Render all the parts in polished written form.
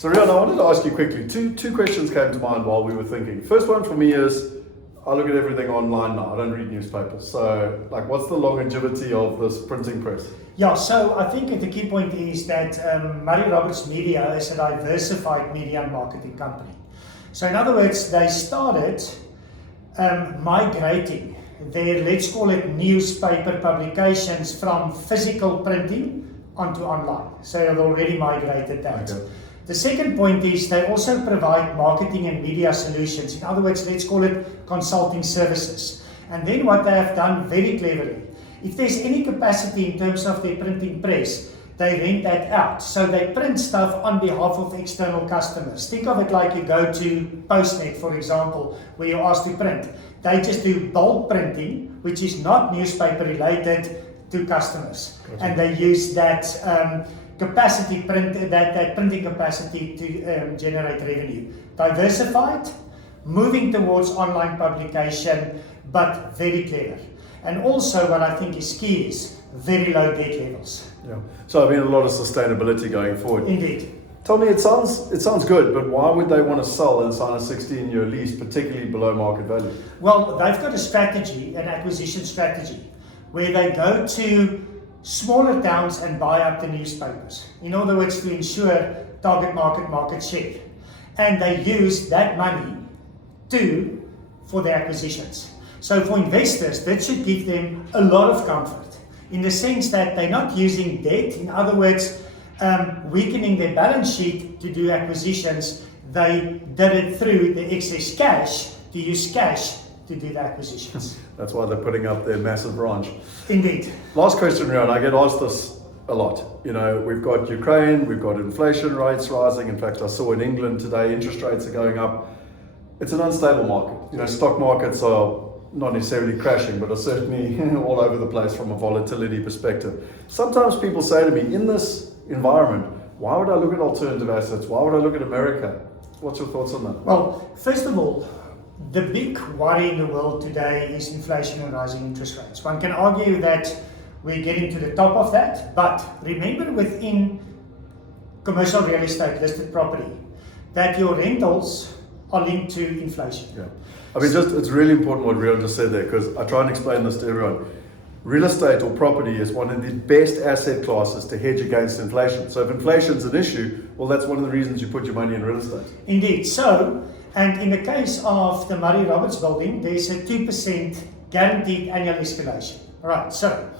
So Rian, I wanted to ask you quickly, two questions came to mind while we were thinking. First one for me is, I look at everything online now, I don't read newspapers. So like, what's the longevity of this printing press? Yeah, so I think the key point is that Murray Roberts Media is a diversified media and marketing company. So in other words, they started migrating their, let's call it, newspaper publications from physical printing onto online. So they've already migrated that. Okay. The second point is they also provide marketing and media solutions. In other words, let's call it consulting services. And then what they have done very cleverly, if there's any capacity in terms of their printing press, they rent that out. So they print stuff on behalf of external customers. Think of it like you go to Postnet, for example, where you're asked to print. They just do bulk printing, which is not newspaper related, to customers. Gotcha. And they use that capacity, that printing capacity to generate revenue. Diversified, moving towards online publication, but very clever. And also what I think is key is very low debt levels. Yeah. So I mean, a lot of sustainability going forward. Indeed. Tell me, it sounds good, but why would they want to sell and sign a 16-year lease, particularly below market value? Well, they've got a strategy, an acquisition strategy, where they go to smaller towns and buy up the newspapers. In other words, to ensure target market share. And they use that money for their acquisitions. So for investors, that should give them a lot of comfort in the sense that they're not using debt. In other words, weakening their balance sheet to do acquisitions. They did it through the excess cash, to use cash to do the acquisitions. That's why they're putting up their massive branch. Indeed. Last question, Rian. I get asked this a lot. You know, we've got Ukraine, we've got inflation rates rising. In fact, I saw in England today, interest rates are going up. It's an unstable market. You know, stock markets are not necessarily crashing, but are certainly all over the place from a volatility perspective. Sometimes people say to me, in this environment, why would I look at alternative assets? Why would I look at America? What's your thoughts on that? Well, first of all, the big worry in the world today is inflation and rising interest rates. One can argue that we're getting to the top of that, but remember within commercial real estate listed property that your rentals are linked to inflation. Yeah. I mean, it's really important what Rian just said there, because I try and explain this to everyone. Real estate or property is one of the best asset classes to hedge against inflation. So if inflation's an issue, well, that's one of the reasons you put your money in real estate. Indeed. So, and in the case of the Murray Roberts building, there's a 2% guaranteed annual escalation. All right. So,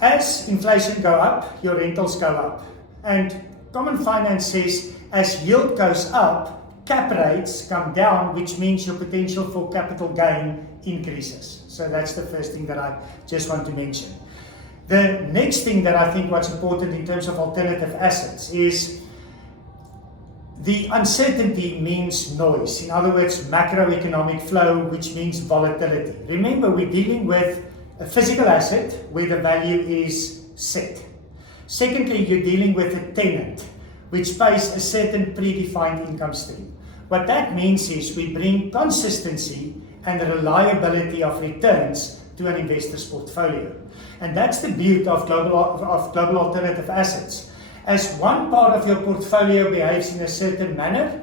as inflation go up, your rentals go up. And Common Finance says as yield goes up, cap rates come down, which means your potential for capital gain increases. So that's the first thing that I just want to mention. The next thing that I think what's important in terms of alternative assets is the uncertainty means noise. In other words, macroeconomic flow, which means volatility. Remember, we're dealing with a physical asset where the value is set. Secondly, you're dealing with a tenant, which pays a certain predefined income stream. What that means is we bring consistency and reliability of returns to an investor's portfolio. And that's the beauty of global alternative assets. As one part of your portfolio behaves in a certain manner,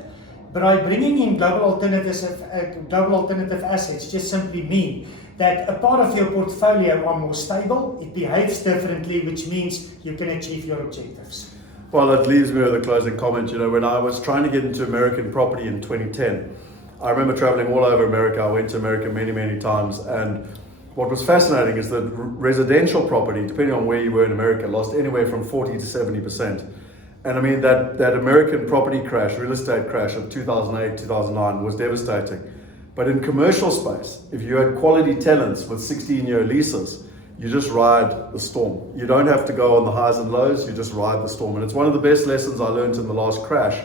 but by bringing in global alternative assets just simply mean that a part of your portfolio are more stable, it behaves differently, which means you can achieve your objectives. Well, that leaves me with a closing comment. You know, when I was trying to get into American property in 2010, I remember traveling all over America. I went to America many, many times. And what was fascinating is that residential property, depending on where you were in America, lost anywhere from 40 to 70%. And I mean, that American property crash, real estate crash of 2008, 2009 was devastating. But in commercial space, if you had quality tenants with 16-year leases, you just ride the storm. You don't have to go on the highs and lows, you just ride the storm. And it's one of the best lessons I learned in the last crash,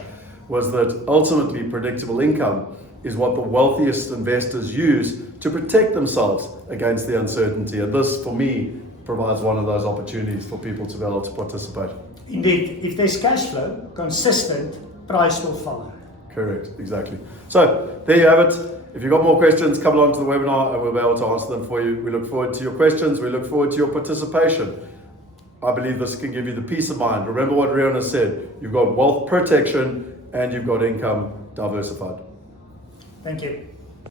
was that ultimately predictable income is what the wealthiest investors use to protect themselves against the uncertainty. And this, for me, provides one of those opportunities for people to be able to participate. Indeed, if there's cash flow, consistent, price will follow. Correct, exactly. So there you have it. If you've got more questions, come along to the webinar and we'll be able to answer them for you. We look forward to your questions. We look forward to your participation. I believe this can give you the peace of mind. Remember what Rian has said. You've got wealth protection and you've got income diversified. Thank you.